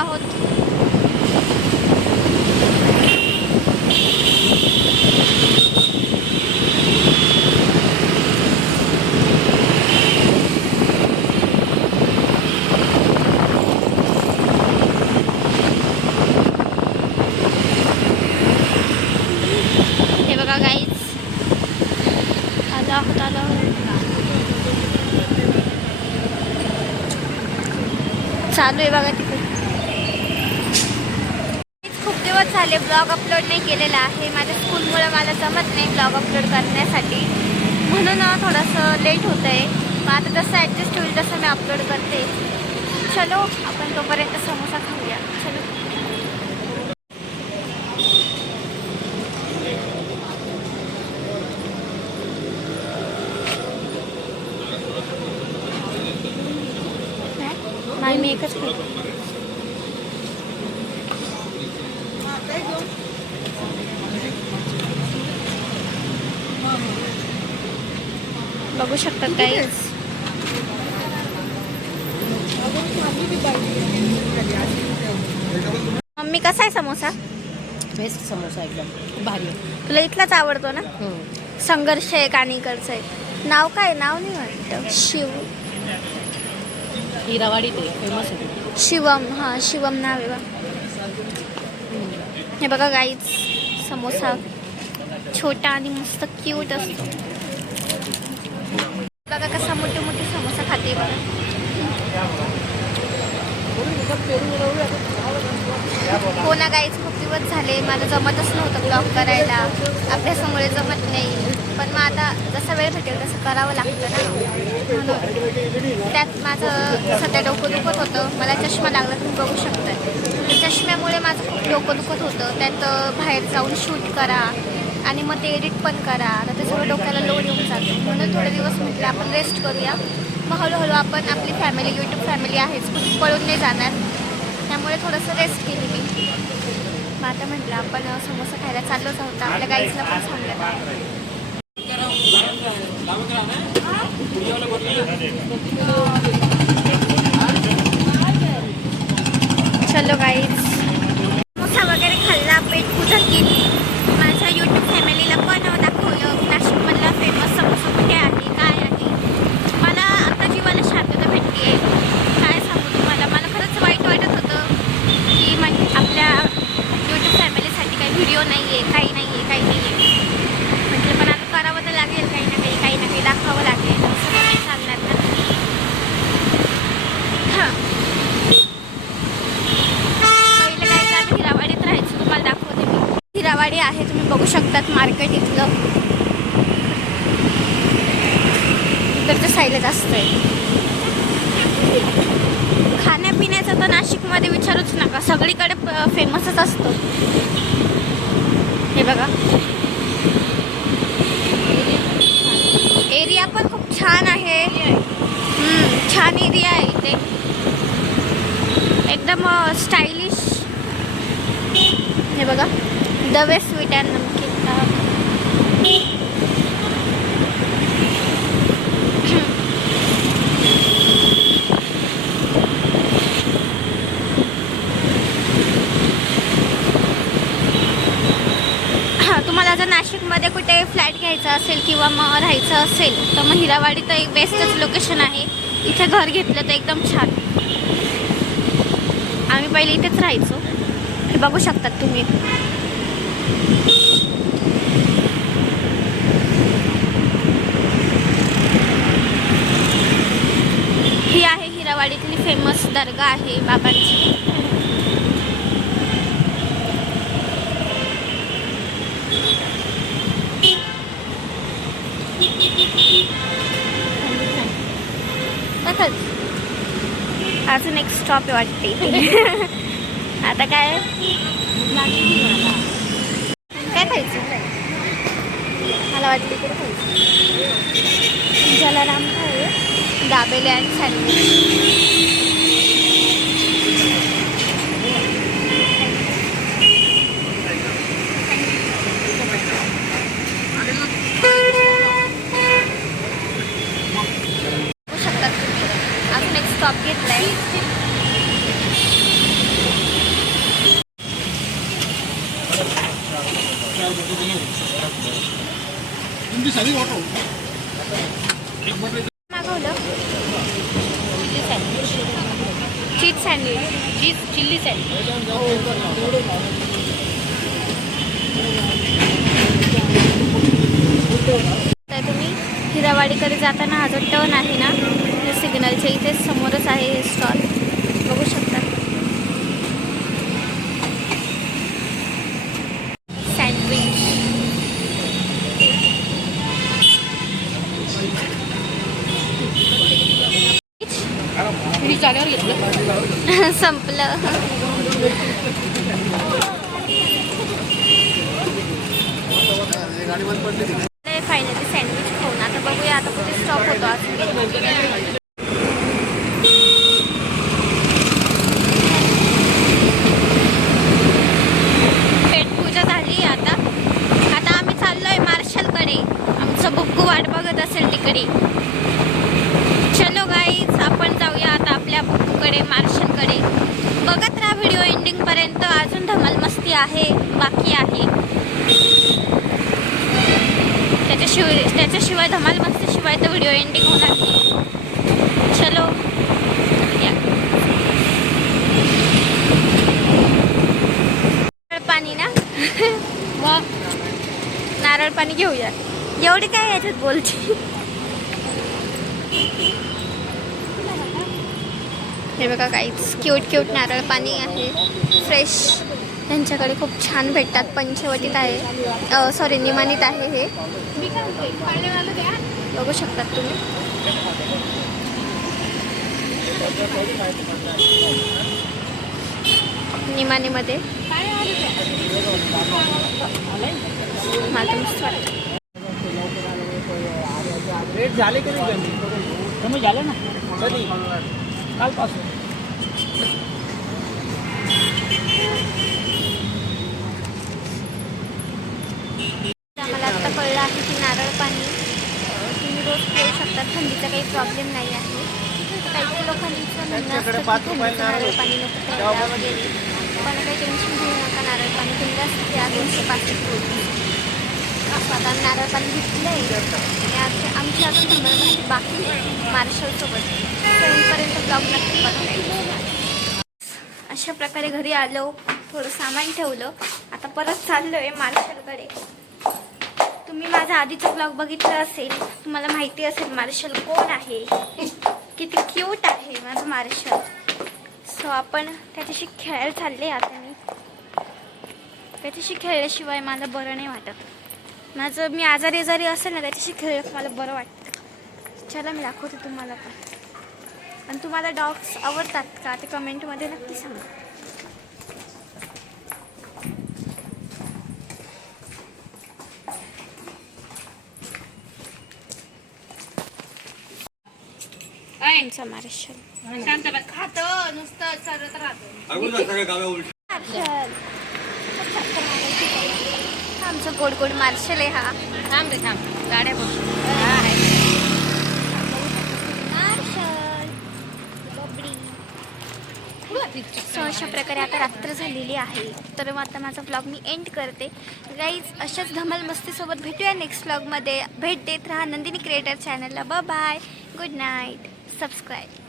sahod. Diba ka guys? Talo ako, talo Salo ano, iba eh, झाले blog upload नाही केलेला आहे. माझ्या स्कूलमुळे मला जमत नाही ब्लॉग अपलोड करण्यासाठी. म्हणून थोडंसं लेट होतं आहे मग आता जसं ॲडजस्ट होईल तसं मी अपलोड करते. चलो आपण तोपर्यंत समोसा खाऊया. चलो नाही मी एकच खाते बघू शकतात काही. मम्मी कसा आहे समोसा? बेस्ट समोसा एकदम. खूप भारी आहे. तुला इथलाच आवडतो ना? संघर्ष आहे काणीकडचं आहे नाव काय? नाव नाही वाटतं. शिव. हिरावाडी ते फेमस आहे शिवम. हां शिवम नाव आहे हे बघा गाईच समोसा. छोटा आणि मस्त क्यूट असतो. बघा कसा मोठे मोठे समोसा खाते बघा. हो ना गाईच खूप दिवस झाले. मला जमतच नव्हतं ब्लॉग करायला. अभ्यासामुळे जमत नाही. पण मग आता जसा वेळ भेटेल तसं करावं लागतं ना. म्हणून त्यात माझं सध्या डोकं दुखत होतं. मला चष्मा लागला तुम्ही बघू शकता चष्म्यामुळे माझं खूप डोकं दुखत होतं. त्यात बाहेर जाऊन शूट करा. आणि मग ते एडिट पण करा. आता ते सगळं डोक्याला लोड येऊन जातो. म्हणून थोडे दिवस म्हटलं आपण रेस्ट करूया. मग हळूहळू आपण आपली फॅमिली यूट्यूब फॅमिली आहेच. कुठे पळून नाही जाणार. त्यामुळे थोडंसं रेस्ट केली मी. मग आता म्हटलं आपण समोसा खायला चाललोच आहोत. आपल्या गाईजला पण सांगलं चलो गाईज समोसा वगैरे खाल्ला पेट पूजा केली माझ्या यूट्यूब फॅमिलीला पण दाखवलं नाशिकमधला फेमस समोसा कुठे आहे काय आहे मला आता जीवाला शांतता भेटली आहे काय सांगू तुम्हाला मला खरंच वाईट वाटत होतं की म्हणजे आपल्या यूट्यूब फॅमिलीसाठी काही व्हिडिओ नाही आहे काही नाही आहे काही नाही आहे म्हटलं पण आता करावं तर लागेल काही ना काही काही ना काही दाखवावं लागेल. असं नाही चालणार ना हां. पहिलं काय तर आम्ही हिरावाडीत तुम्हाला दाखवते मी. हिरावाडी आहे तुम्ही बघू शकतात मार्केट इथलं. इकडच्या साईडला जास्त आहे खाण्यापिण्याचं तर नाशिकमध्ये विचारूच नका. सगळीकडे फेमसच असतं. हे बघा. एरिया पण खूप छान आहे. छान एरिया आहे इथे. एकदम स्टायलिश हे बघा. दवे स्वीट अँड नमकीन हां तुम्हाला जर नाशिकमध्ये कुठे फ्लॅट घ्यायचं असेल किंवा मग राहायचं असेल तर मग हिरावाडी तर एक बेस्टच लोकेशन आहे. इथे घर घेतलं तर एकदम छान. आम्ही पहिले इथेच राहायचो. हे बघू शकतात तुम्ही. ही आहे हिरावाडीतली फेमस दर्गा आहे बाबांची. अजून एक स्टॉप आहे वाटते. आता काय? काय खायचं? मला वाटते इकडे खायचं? जलाराम आहे दाबेले आणि सँडविच बघू शकतात तुम्ही अजून एक स्टॉप घेतलाय मागवलं cheese sandwich cheese chilli sandwich. तर तुम्ही हिरावाडीकडे जाताना हा जो टर्न आहे ना सिग्नलच्या इथे समोरच आहे हे स्टॉल. बघू शकता. संपलं. फायनली सँडविच खाऊन आता बघूया आता कुठे स्टॉप होतो असं बाकी आहे. त्याच्याशिवाय त्याच्याशिवाय धमाल मस्तीशिवाय तर व्हिडिओ एंडिंग होणार नाही. चलो. या. नारळ पाणी ना? मग नारळ पाणी घेऊया. एवढी काय याच्यात बोलची हे बघा काहीच क्यूट क्यूट नारळ पाणी आहे. फ्रेश त्यांच्याकडे खूप छान भेटतात. पंचवटीत आहे. सॉरी निमानीत आहे हे. बघू शकतात तुम्ही. निमानीमध्ये मला तर मस्त वाटतं रेट झाले की नाही कमी कमी झालं ना? कधी? कालपासून. आम्हाला आत्ता कळलं आहे की नारळ पाणी तुम्ही रोज पिऊ शकता. थंडीचा काही प्रॉब्लेम नाही आहे. काही काही लोकांचं म्हणणं असतं त्यांच्याकडे की पाच थंडीचं रुपयाला नारळ पाणी नको प्यायला वगैरे. पण काही टेन्शन घेऊ नका नारळ पाणी. थंड असतं दोनशे असं आता नारळ पाणी घेतलं आहे आणि आमची अजून धमाल मस्ती बाकी मार्शलसोबत ट्रेनपर्यंत ब्लॉग नक्की बघा अशा प्रकारे घरी आलो. थोडं सामान ठेवलं. आता परत चाललो आहे मार्शलकडे. तुम्ही माझा आधीचा ब्लॉग बघितला असेल तुम्हाला माहिती असेल मार्शल कोण आहे. किती क्यूट आहे माझं मार्शल. सो आपण त्याच्याशी खेळायला चालले आता मी. त्याच्याशी खेळल्याशिवाय मला बरं नाही वाटत. माझं मी आजारी आजारी असेल ना त्याच्याशी खेळलं मला बरं वाटतं. चला मी दाखवते तुम्हाला पण. आणि तुम्हाला डॉग्स आवडतात का? ते कमेंटमध्ये नक्की सांगा. आमचा मार्शल. शांत खातो नुसतं चरत राहतो. आमचा गोड गोड मार्शल आहे हा. थांब रे थांब. गाड्या बघ. सो अशा प्रकारे आता रात्र झालेली आहे. तर मग आता माझा ब्लॉग मी एंड करते. गाईज अशाच धमाल मस्तीसोबत भेटूया नेक्स्ट ब्लॉगमध्ये भेट देत राहा नंदिनी क्रिएटर चॅनलला ब बाय गुड नाईट subscribe.